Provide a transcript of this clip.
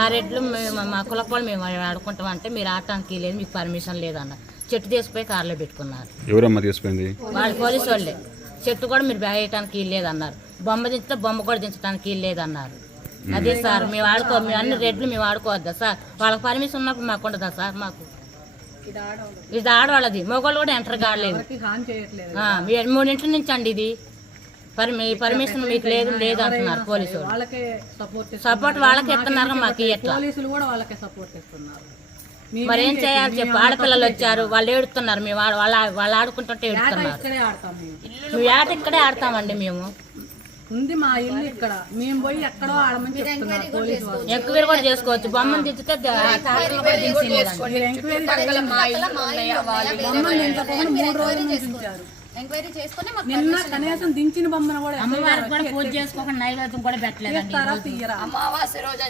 మా రెడ్లు మా కులపాలు మేము ఆడుకుంటాం అంటే మీరు ఆడటానికి లేదు, మీకు పర్మిషన్ లేదన్న. చెట్టు తీసుకుపోయి కార్లో పెట్టుకున్నారు. ఎవరమ్మా తీసుకుంది? వాళ్ళు పోలీసు వాళ్ళే. చెట్టు కూడా మీరు వేయటానికి లేదన్నారు. బొమ్మ దించితే బొమ్మ కూడా దించడానికి లేదన్నారు. అదే సార్ మేము మేము అన్ని రెడ్లు మేము ఆడుకోవద్దా సార్? వాళ్ళకి పర్మిషన్ ఉన్నప్పుడు మాకు ఉండదా సార్? మాకు ఇది ఆడవాళ్ళది, మొగోళ్ళు కూడా ఎంటర్ కాలేదు. 3 ఇంట్ల నుంచి అండి ఇది పర్మిషన్ మీకు లేదు లేదు అంటున్నారు పోలీసు సపోర్ట్ వాళ్ళకి ఇస్తున్నారు. మాకు ఎట్లా మరి ఏం చేయాలి చెప్పు? ఆడపిల్లలు వచ్చారు, వాళ్ళు ఏడుతున్నారు, మేము వాళ్ళు ఆడుకుంటుంటే ఏడుతున్నారు. మేము ఏట ఇక్కడే ఆడతామండి. మేము ఉంది మా ఇల్లు ఇక్కడ, మేము పోయి ఎక్కడో ఆడమని చెప్తున్నారు పోలీసు వాళ్ళు. ఎంక్వైరీ కూడా చేసుకోవచ్చు. బొమ్మను దించితే బొమ్మను దించకుండా 3 రోజులు దించారు. నిన్న కనీసం దించిన బొమ్మను కూడా అమ్మవారికి కూడా పూజ చేసుకోకుండా నైవేద్యం కూడా పెట్టలేదు. అమావాస్య రోజు